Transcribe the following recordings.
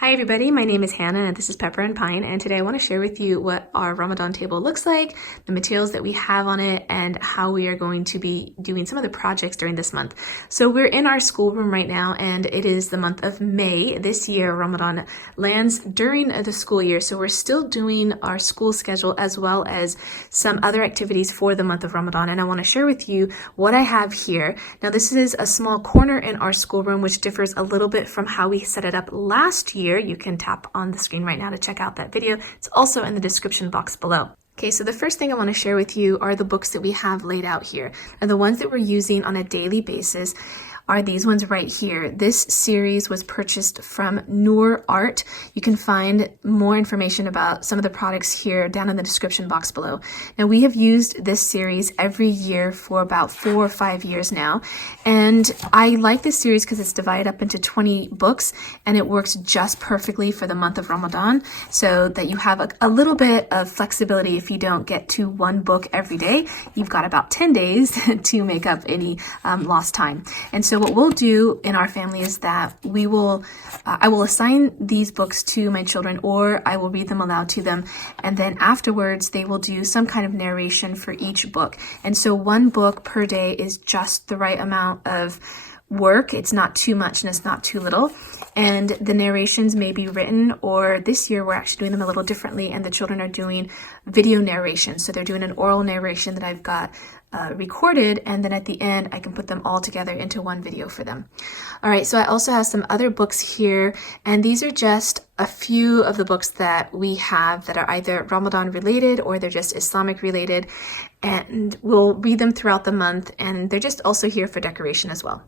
Hi everybody, my name is Hannah and this is Pepper and Pine, and today I want to share with you what our Ramadan table looks like, the materials that we have on it, and how we are going to be doing some of the projects during this month. So we're in our schoolroom right now and it is the month of May. This year Ramadan lands during the school year, so we're still doing our school schedule as well as some other activities for the month of Ramadan, and I want to share with you what I have here. Now this is a small corner in our schoolroom which differs a little bit from how we set it up last year. You can tap on the screen right now to check out that video. It's also in the description box below. Okay, so the first thing I want to share with you are the books that we have laid out here. And the ones that we're using on a daily basis are these ones right here. This series was purchased from Noor Art. You can find more information about some of the products here down in the description box below. Now we have used this series every year for about 4 or 5 years now. And I like this series because it's divided up into 20 books and it works just perfectly for the month of Ramadan, so that you have a little bit of flexibility. If you don't get to one book every day, you've got about 10 days to make up any lost time. And so what we'll do in our family is that I will assign these books to my children, or I will read them aloud to them, and then afterwards they will do some kind of narration for each book. And so one book per day is just the right amount of work. It's not too much and it's not too little. And the narrations may be written, or this year we're actually doing them a little differently and the children are doing video narration. So they're doing an oral narration that I've got recorded, and then at the end I can put them all together into one video for them. All right, so I also have some other books here, and these are just a few of the books that we have that are either Ramadan related or they're just Islamic related, and we'll read them throughout the month, and they're just also here for decoration as well.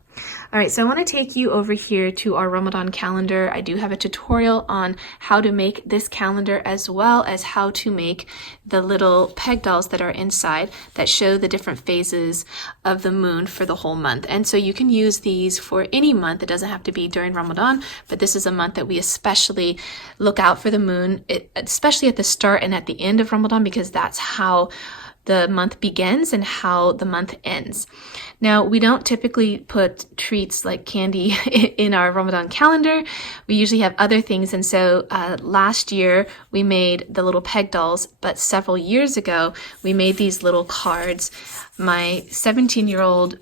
All right, so I want to take you over here to our Ramadan calendar. I do have a tutorial on how to make this calendar, as well as how to make the little peg dolls that are inside that show the different phases of the moon for the whole month. And so you can use these for any month. It doesn't have to be during Ramadan, but this is a month that we especially look out for the moon, especially at the start and at the end of Ramadan, because that's how the month begins and how the month ends. Now, we don't typically put treats like candy in our Ramadan calendar. We usually have other things. And so last year we made the little peg dolls, but several years ago we made these little cards. My 17-year-old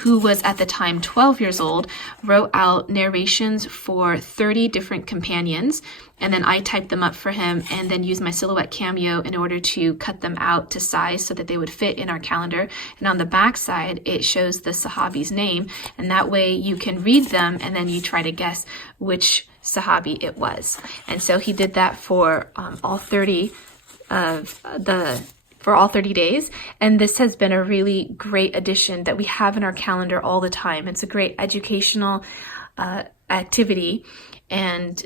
who was at the time 12 years old, wrote out narrations for 30 different companions, and then I typed them up for him and then used my Silhouette Cameo in order to cut them out to size so that they would fit in our calendar. And on the back side, it shows the Sahabi's name, and that way you can read them and then you try to guess which Sahabi it was. And so he did that for all 30 days. And this has been a really great addition that we have in our calendar all the time. It's a great educational activity. And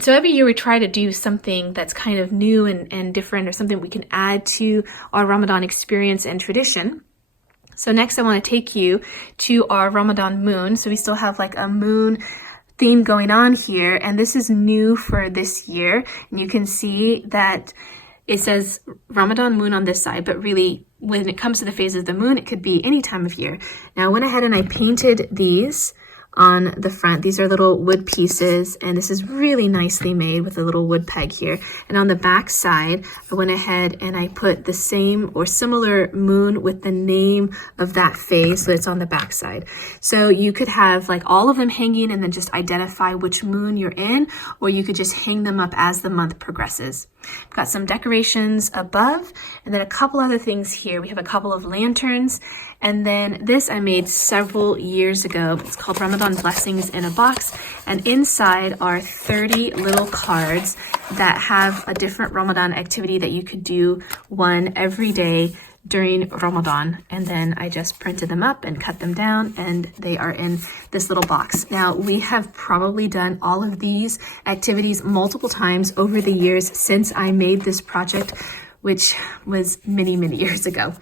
so every year we try to do something that's kind of new and different, or something we can add to our Ramadan experience and tradition. So next I want to take you to our Ramadan moon. So we still have like a moon theme going on here. And this is new for this year. And you can see that it says Ramadan moon on this side, but really when it comes to the phases of the moon, it could be any time of year. Now I went ahead and I painted these on the front. These are little wood pieces, and this is really nicely made with a little wood peg here. And on the back side, I went ahead and I put the same or similar moon with the name of that phase, so it's on the back side. So you could have like all of them hanging and then just identify which moon you're in, or you could just hang them up as the month progresses. We've got some decorations above, and then a couple other things here. We have a couple of lanterns, and then this I made several years ago. It's called Ramadan Blessings in a Box, and inside are 30 little cards that have a different Ramadan activity that you could do one every day during Ramadan. And then I just printed them up and cut them down, and they are in this little box. Now we have probably done all of these activities multiple times over the years since I made this project, which was many, many years ago.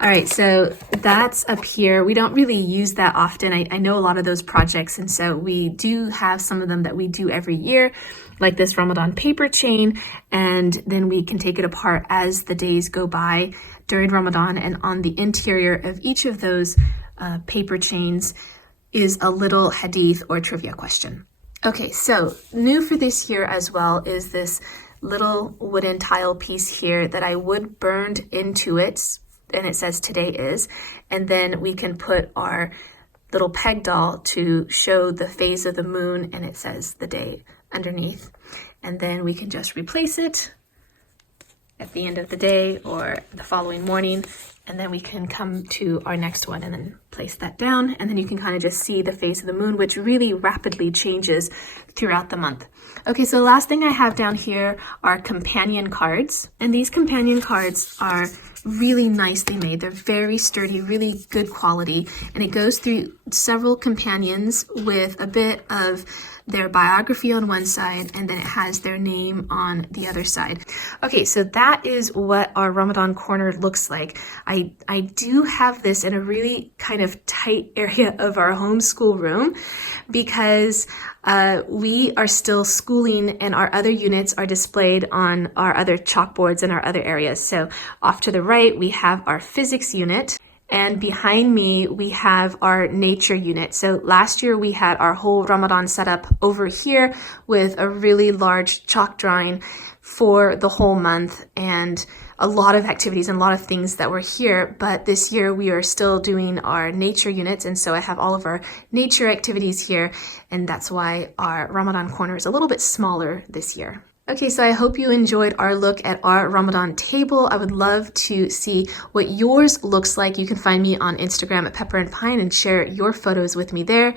All right, so that's up here. We don't really use that often. I know a lot of those projects, and so we do have some of them that we do every year, like this Ramadan paper chain, and then we can take it apart as the days go by during Ramadan, and on the interior of each of those paper chains is a little hadith or trivia question. Okay, so new for this year as well is this little wooden tile piece here that I wood burned into it, and it says today is, and then we can put our little peg doll to show the phase of the moon, and it says the day underneath. And then we can just replace it at the end of the day or the following morning, and then we can come to our next one and then place that down, and then you can kind of just see the phase of the moon, which really rapidly changes throughout the month. Okay, so the last thing I have down here are companion cards, and these companion cards are really nicely made. They're very sturdy, really good quality, and it goes through several companions with a bit of their biography on one side, and then it has their name on the other side. Okay, so that is what our Ramadan corner looks like. I do have this in a really kind of tight area of our homeschool room because we are still schooling and our other units are displayed on our other chalkboards in our other areas. So off to the right, we have our physics unit. And behind me, we have our nature unit. So last year we had our whole Ramadan setup over here with a really large chalk drawing for the whole month and a lot of activities and a lot of things that were here. But this year we are still doing our nature units. And so I have all of our nature activities here. And that's why our Ramadan corner is a little bit smaller this year. Okay, so I hope you enjoyed our look at our Ramadan table. I would love to see what yours looks like. You can find me on Instagram at Pepper and Pine and share your photos with me there.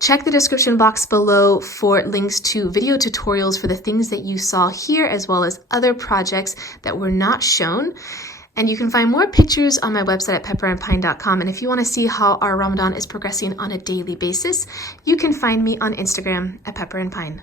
Check the description box below for links to video tutorials for the things that you saw here, as well as other projects that were not shown. And you can find more pictures on my website at pepperandpine.com. And if you want to see how our Ramadan is progressing on a daily basis, you can find me on Instagram at Pepper and Pine.